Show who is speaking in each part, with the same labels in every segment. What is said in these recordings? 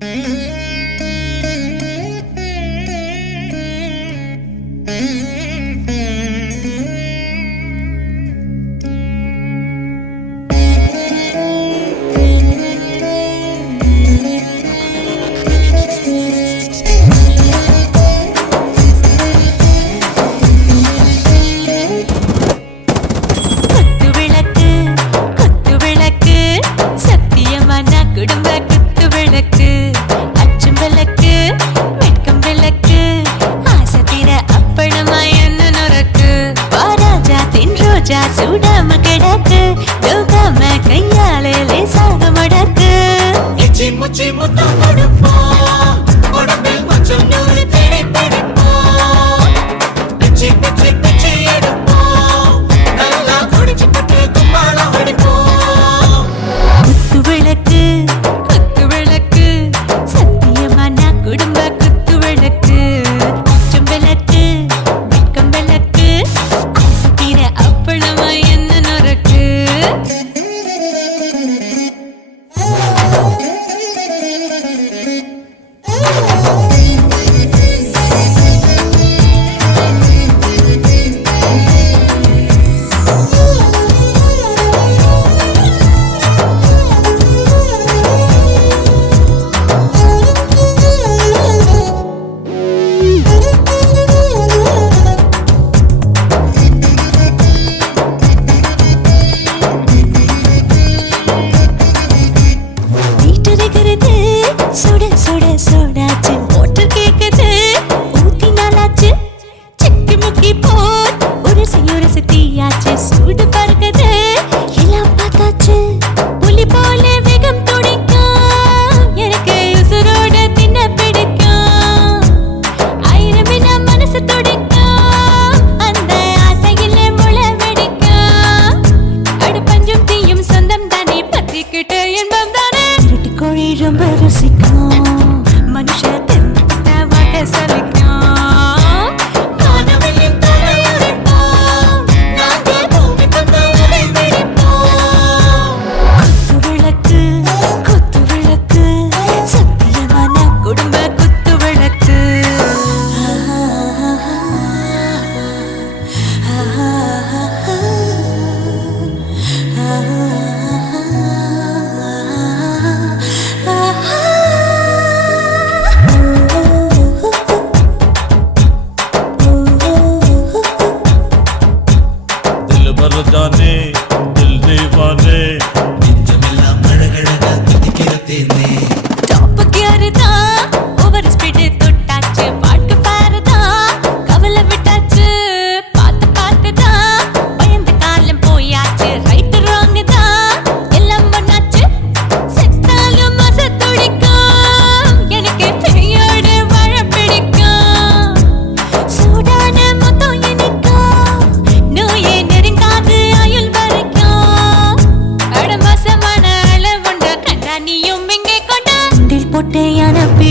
Speaker 1: Mm-hmm.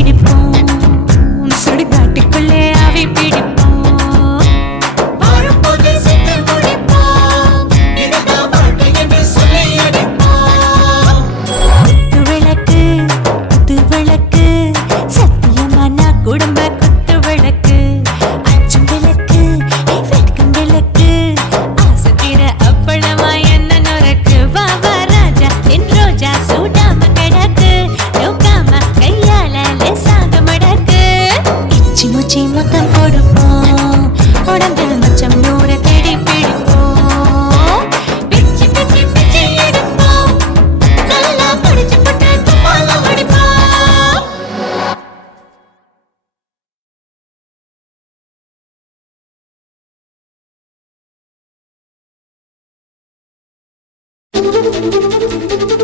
Speaker 1: be the Música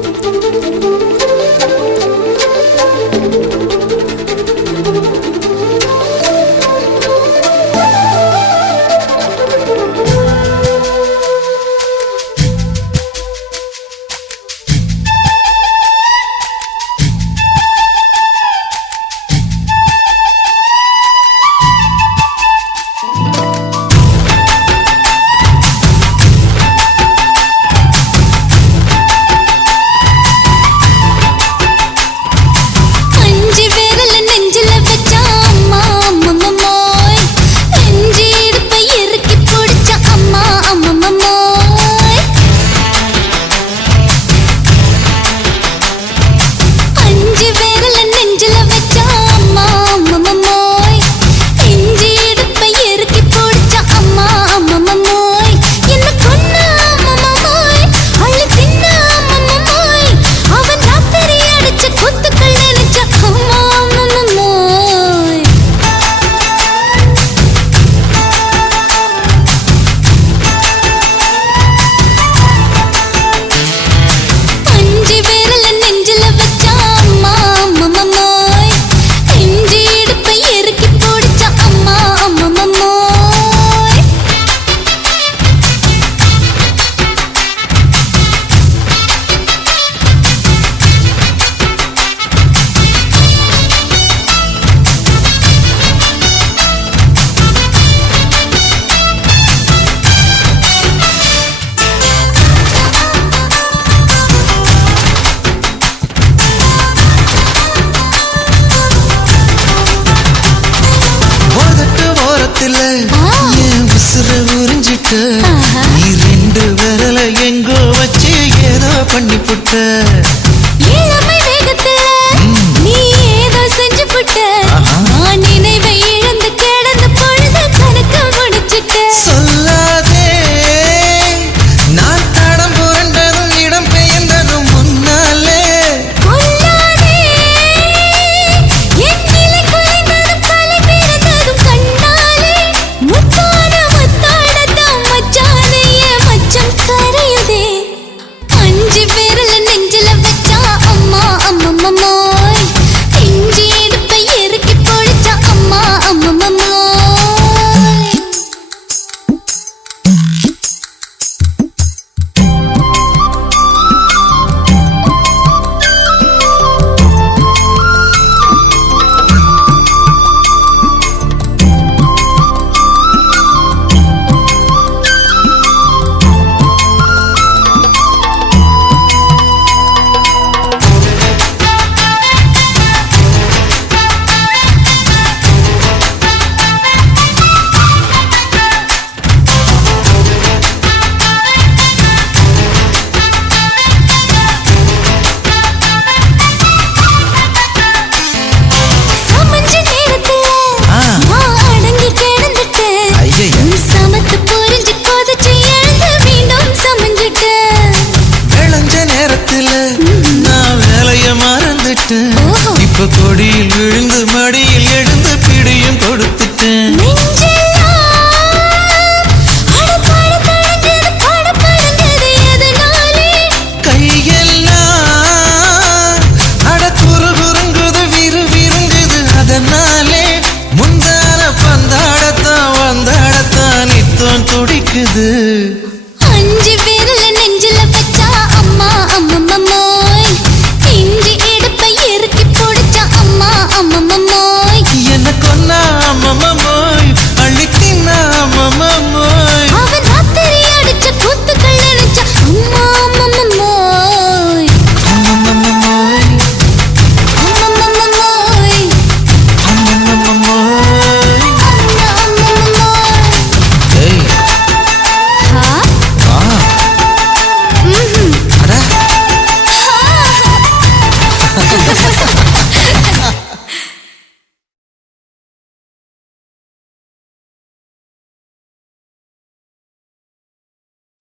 Speaker 1: மனசுல உறிஞ்சிட்ட
Speaker 2: கொடியில் விழுந்து மடியில் எழுந்து பிடியும் கொடுத்துட்டேன்.
Speaker 1: நெஞ்செல்லாம் அடபடபடங்குது, படபடங்குது
Speaker 2: அட குறு குறுங்குது விறு விருங்குது அதனாலே. முந்தான பந்தாடத்தான் வந்தாடத்தான் நித்தம் துடிக்குது.